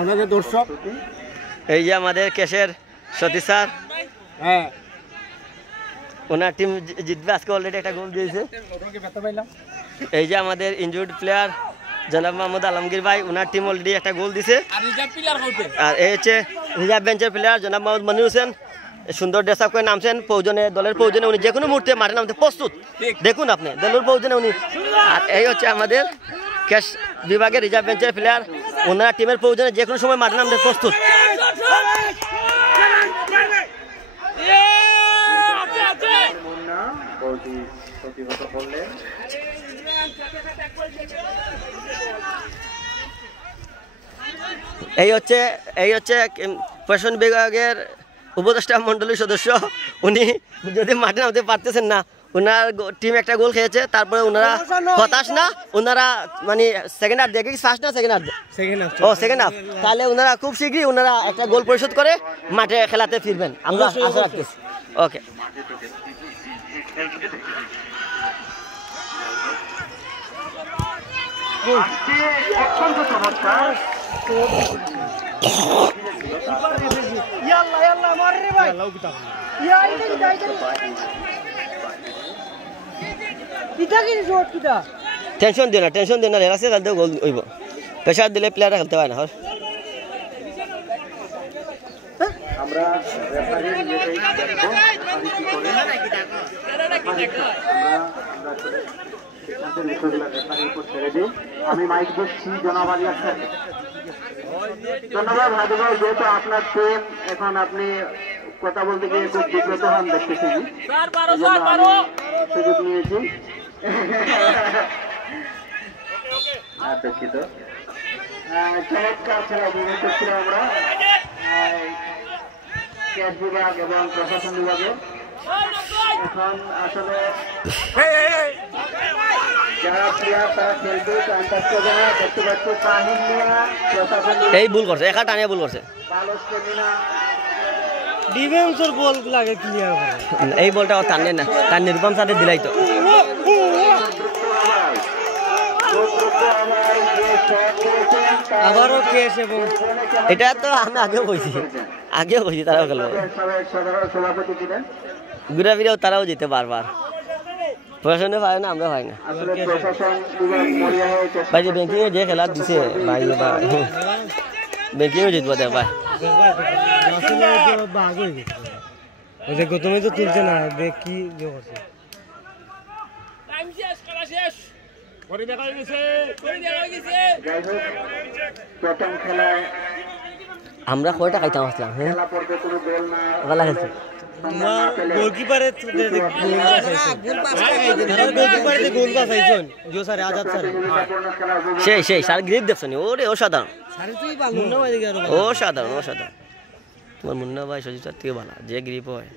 আমাদের দর্শক এই যে আমাদের কেশের সতীশ স্যার, হ্যাঁ ওনার টিম জিতবে আজকে, অলরেডি একটা গোল দিয়েছে। এই যে আমাদের ইনজুর্ড প্লেয়ার জনাব মোহাম্মদ আলমগীর ভাই, ওনার টিম অলরেডি একটা গোল দিছে। আর এই হচ্ছে রিজার্ভ বেঞ্চের প্লেয়ার জনাব মোহাম্মদ মনির হোসেন, সুন্দর ড্রেস আপ করে নামছেন প্রয়োজনে, দলের প্রয়োজনে উনি যে কোনো মুহূর্তে মাঠে নামতে প্রস্তুত, দেখুন আপনি দলের প্রয়োজনে উনি। আর এই হচ্ছে আমাদের ক্যাশ বিভাগের রিজার্ভ বেঞ্চের প্লেয়ার, ওনারা টিমের প্রয়োজনে যে কোনো সময় মাঠে নামতে প্রস্তুত। এই হচ্ছে প্রশাসন বিভাগের উপদেষ্টা মণ্ডলীর সদস্য, উনি যদি মাঠে নামতে পারতেছেন না, ওনার টিম একটা গোল খেয়েছে, তারপরে ওনারা হতাশ না, ওনারা মানে সেকেন্ড হাফ দেখে ফার্স্ট না সেকেন্ড হাফ, সেকেন্ড হাফ, তাহলে ওনারা খুব শীঘ্রই ওনারা একটা গোল পরিশোধ করে মাঠে খেলাতে ফিরবেন, আমরা আশা রাখতেছি। ওকে, টেনশন দিও না, রেলাসে খেলতে গোল হইব, প্রেশার দিলে প্লেয়াররা খেলতে পারে না। আমরা আমি মাইক দিচ্ছি জনাব আলী আহসান। ধন্যবাদ হাজি ভাই, যেহেতু আপনার টিম এখন আপনি কথা বলতে গিয়ে খুব বিব্রত হন দেখতেছি, সুযোগ নিয়েছি। দুঃখিত, চমৎকার খেলা উপভোগ করছিলাম আমরা ক্যাশ বিভাগ এবং প্রশাসন বিভাগে। এখন আসলে যারা প্লেয়ার তারা খেলবে, দেখতে পাচ্ছি তাহিম মিয়া, প্রশাসন এই ভুল করছে, একা টানিয়া ভুল করছে, ডিফেন্সের বল লাগে ক্লিয়ার করে, এই বলটা ও টানে না, তার নির্বাম সাথে দিলাই তো। আবারও কেস, এবং এটা তো আমি আগেও বলছি তারাও খেলো, ঘুরা ফিরেও তারাও যেতে বারবার, প্রশাসনে পায় না, আমরা পাই না ভাই। যে ব্যাংকিংয়ে যে খেলা দিছে ভাই, ব্যাংকিংও জিতবো দেখ ভাই, গৌতমে তো তুলছে না, কি করছে আমরা কয়টা খাইতাম আসলাম, হ্যাঁ ভালো খেলছি। সেই সার গ্রিপ দেখছো নি, ওরে অসাধারণ, তোমার মুন্না ভাই সজিব তার থেকে ভালো, যে গ্রিপ হয়।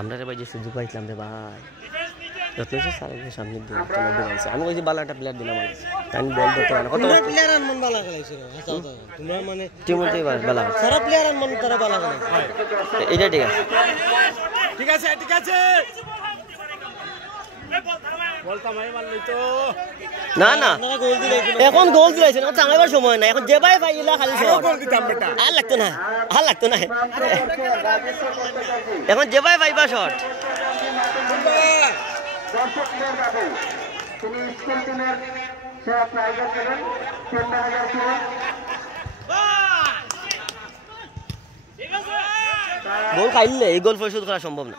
আমরা রে ভাই যে সুযোগ পাইছিলাম রে ভাই, সামনে আমি কইছি ভালো একটা প্লেয়ার দিলাম, আমি বল করতে পারি না, কত প্লেয়ার মন ভালো খেলাইছে তোমরা, মানে টিমতেই ভালো সারা প্লেয়ার মন তারা ভালো খেলাইছে, এটা ঠিক আছে না এখন গোল দিলাইছে না, চাঙাইবার সময় না, এখন যে ভাই পাইলা খালি আর লাগতো না, এখন যে ভাই পাইবা শট। গোল খাইলে এই গোল পরিশোধ করা সম্ভব না।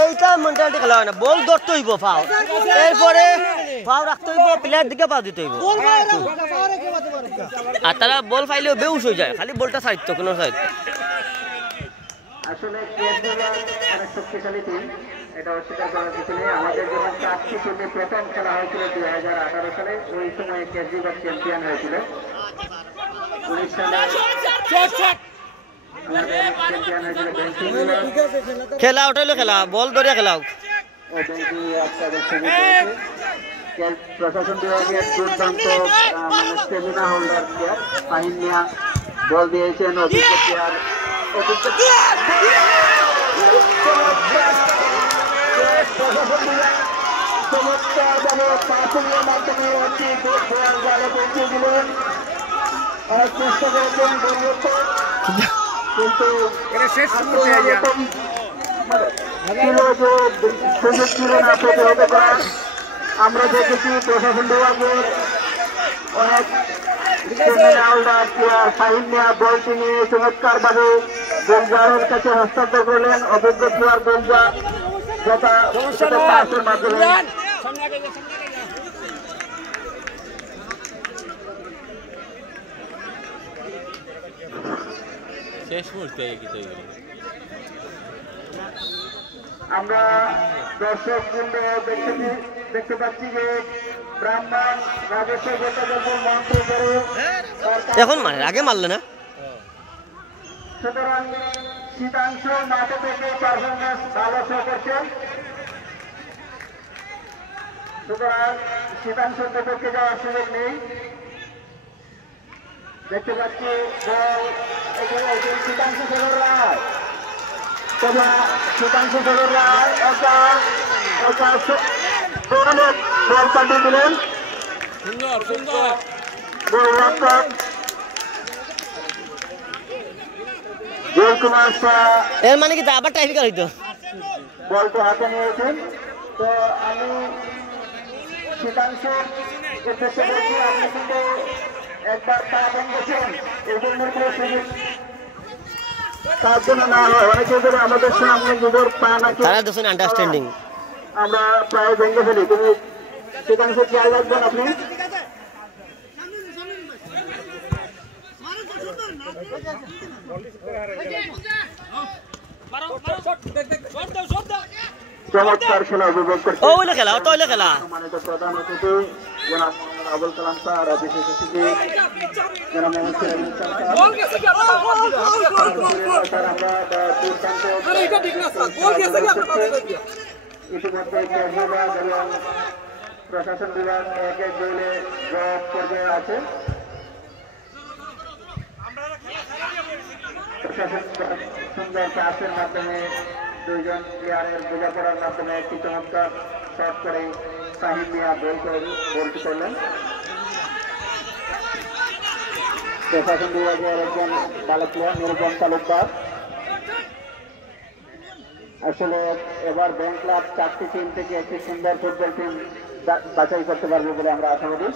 এইটা মেন্টালিটি খেলা হয় না, বল ধরতে হইব, ফাও এরপরে ফাও রাখতে হইব, প্লেয়ার দিকে পা দিতে হইব, আর তারা বল ফাইলেও বেউস হয়ে যায়, খালি বলটা সাইড তো কোনো সাইড। আসলে অনেক শক্তিশালী টিম, এটা অস্বীকার করার কিছু নেই। আমাদের যখন 4টি টিমে প্রথম খেলা হয়েছিল 2018 সালে, ওই সময় কেজরিওয়াল চ্যাম্পিয়ন হয়েছিল। 19 সালে খেলা ওটাইলো, খেলা বল ধরে খেলাও, প্রশাসন বিভাগের দুর্দান্ত স্টেমিনা হোল্ডার প্লেয়ার ফাহিম মিয়া বল দিয়েছেন অভিজ্ঞ প্লেয়ার চমৎকারভাবে পাসিংয়ের মাধ্যমে একটি গোল জালে পৌঁছে দিলেন। অনেক চেষ্টা করেছেন গোলরক্ষক, কিন্তু সুযোগ ছিল না প্রতিহত করার। আমরা দেখেছি প্রশাসন বিভাগের অনেক ফাহিম মিয়া বলটি নিয়ে চমৎকারভাবে গোলজারের কাছে হস্তান্তর করলেন। অভিজ্ঞ প্লেয়ার গোলজার পাসের মাধ্যমে আমরা দর্শক বৃন্দ দেখতে পাচ্ছি যে ব্রাহ্মণ রাজস্ব মন্ত্র করে এখন মানে আগে মারলে না। সুতরাং শীতাংশ মাঠে থেকে পারফরমেন্স ভালো শো করছেন। সুতরাং শীতাংশের বিপক্ষে যাওয়ার সুযোগ নেই। দেখতে পাচ্ছি শীতাংশ খেলোয়াড় রায়, তবে শীতাংশ খেলোয়াড় রায় বল পাঠিয়ে দিলেন। জয় কুমার শাহ এর মানে কি আবার টাইপিক্যাল হইতো বলটা হাতে নিয়েছেন। তো আমি শীতাংশ উদ্দেশ্যে বলছি, আপনি কিন্তু একবার পা ভেঙেছেন, এই জন্য তার জন্য না হয় অনেকে ধরে আমাদের সামনে নিজের পা নাকি আন্ডারস্ট্যান্ডিং আমরা প্রায় ভেঙে ফেলি। তুমি শীতাংশ খেয়াল রাখবেন আপনি। চমৎকার খেলা উপভোগ করছে প্রধান অতিথি জনাব আবুল কালাম স্যার আর বিশেষ অতিথি জনাব মোহাম্মদ সিরাজুল ইসলাম স্যার। আমরা ইতিমধ্যে বিভাগ এবং প্রশাসন বিভাগ এক এক গোলে জবাব পর্যায়ে আছে। প্রশাসন সুন্দর পাসের মাধ্যমে দুইজন প্লেয়ারের বোঝাপড়ার মাধ্যমে একটি চমৎকার শট করে ফাহিম মিয়া গোলটি করলেন। প্রশাসন বিভাগের একজন ভালো প্লেয়ার নিরঞ্জন তালুকদার। আসলে এবার ব্যাংক ক্লাব 4টি টিম থেকে একটি সুন্দর ফুটবল টিম বাছাই করতে পারবে বলে আমরা আশাবাদী।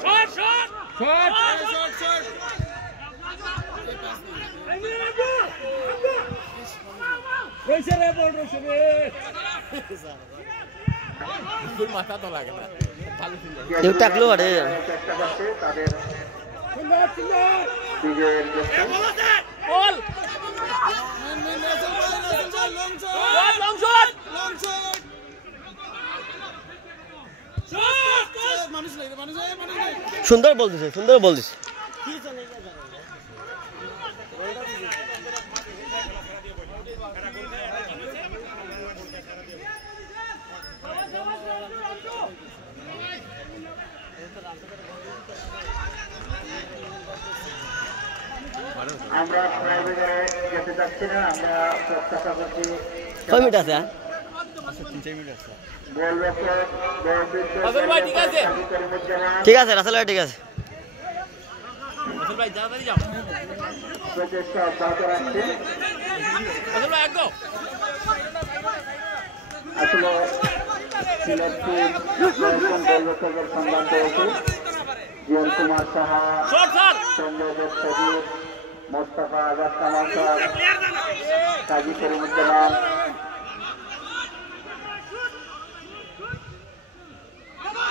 মাথা তো লাগে না চেষ্টা করছে তাদের বিজয়ের সুন্দর বলতেছে সুন্দর বলতেছে আমরা যেতে চাচ্ছি না। আমরা প্রত্যাশা করছি কয় মিনিট আছে ঠিক আছে রাসেল ভাই ঠিক আছে প্রচেষ্টা অব্যাহত রাখছে। আসলে সিলেটটি গোলরক্ষকের সন্ধান পেয়েছে। জিয়ন কুমার সাহা, চন্দ্রদেব সজিব, মোস্তফা আজাদ কামাল স্যার, কাজী করিমুজ্জামান।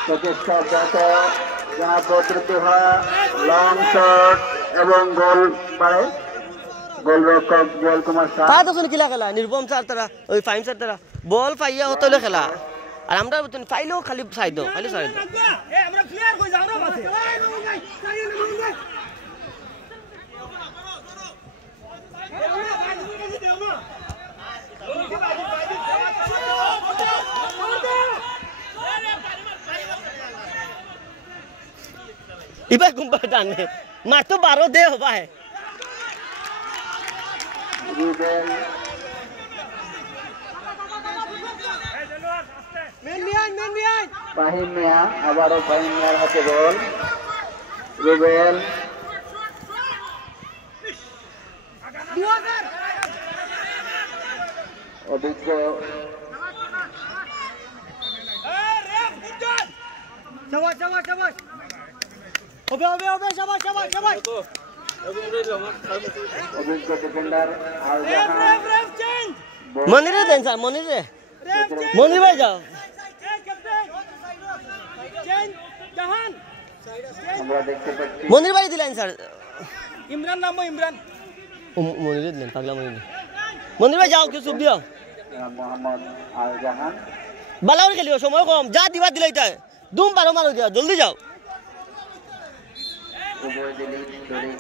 প্রচেষ্টা অব্যাহত। জনাব বদরুদ্দোহা লং শট এবং গোল পারে গোলরক্ষক জিয়ন কুমার শাহ। তা তো কিলা খেলা নির্বম স্যার তারা ওই ফাইন স্যার তারা বল পাইয়া হতো খেলা আর আমরা ফাইলেও খালি চাই দো খালি চাই দো इबार गुम्बा डाने मार तो 12 दे हो भाई রুবেল ফাহিম মিয়া আবারও ফাহিম মিয়ার হাতে বল রুবেল অভিজ্ঞ অভিজ্ঞ ডিফেন্ডার মনিরে দেন স্যার মনিরে মনির ভাই যাও আমরা দেখতে পাচ্ছি মনির ভাই দিলেন স্যার ইমরান নাম ইমরান মনিরে দিলেন পাগলা মনির ভাই যাও কি সুব দিও মোহাম্মদ আল জাহান বালাউর খেলিও সময় কম যা দিবা দিলে এটা দুম পারো মারো দিয়া জলদি যাও উভয় দিলই দলীয়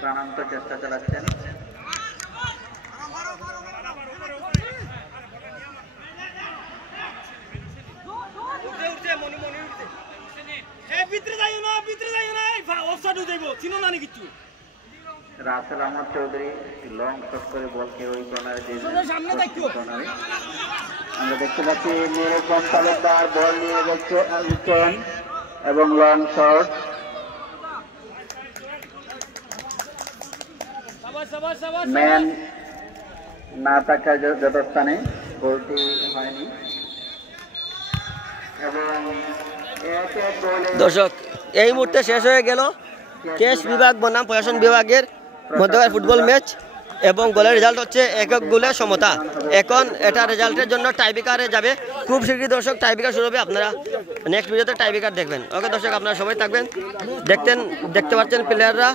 প্রাণান্ত চেষ্টা চালাচ্ছেন রাসেল আহমদ চৌধুরী লং শট করে বলকে ওই কর্নারে দিয়ে আমরা দেখতে পাচ্ছি নিরূপম তালুকদার বল নিয়ে গেছেন এবং লং শট ম্যান না থাকার যথাস্থানে গোলটি হয়নি এবং এক গোলে দর্শক এই মুহূর্তে শেষ হয়ে গেল কেশ বিভাগ বনাম প্রশাসন বিভাগের মধ্যকার ফুটবল ম্যাচ এবং গোলের রেজাল্ট হচ্ছে 1 গোলে সমতা এখন এটা রেজাল্টের জন্য টাইব্রেকারে যাবে খুব শীঘ্রই দর্শক টাইব্রেকার শুরু হবে আপনারা নেক্সট ভিডিওতে টাইব্রেকার দেখবেন ওকে দর্শক আপনারা সবাই থাকবেন দেখতে পাচ্ছেন প্লেয়াররা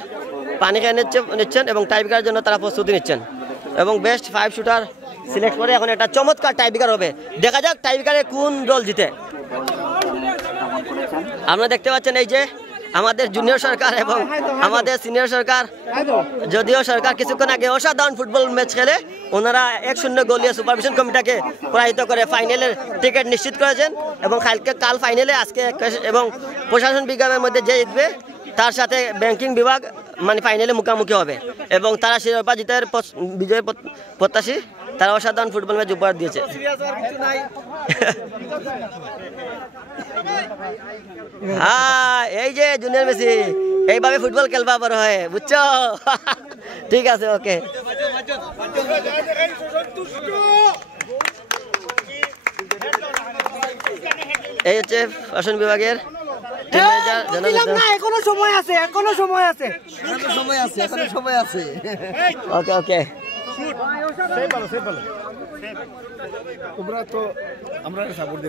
পানি খেয়ে নিচ্ছেন এবং টাইব্রেকারের জন্য তারা প্রস্তুতি নিচ্ছেন এবং বেস্ট 5 শুটার সিলেক্ট করে এখন একটা চমৎকার টাইব্রেকার হবে দেখা যাক টাইব্রেকারে কোন দল জিতে আপনারা দেখতে পাচ্ছেন এই যে আমাদের জুনিয়র সরকার এবং আমাদের সিনিয়র সরকার যদিও সরকার কিছুক্ষণ আগে অসাধারণ ফুটবল ম্যাচ খেলে ওনারা 1-0 গোল দিয়ে সুপারভিশন কমিটিকে পরাজিত করে ফাইনালের টিকিট নিশ্চিত করেছেন এবং কাল ফাইনালে আজকে এবং প্রশাসন বিভাগের মধ্যে যে জিতবে তার সাথে ব্যাংকিং বিভাগ মানে ফাইনালে মুখোমুখি হবে এবং তারা শিরোপা জিতার বিজয় প্রত্যাশী তারা অসাধারণ ফুটবল ম্যাচ উপহার দিয়েছে হ্যাঁ এই যে জুনিয়র মেসি এইভাবে ফুটবল খেলবা বড় হয় বুঝছো ঠিক আছে ওকে এই হচ্ছে প্রশাসন বিভাগের এখনো সময় আছে ওকে ওকে তোমরা তো আমরা সাপোর্ট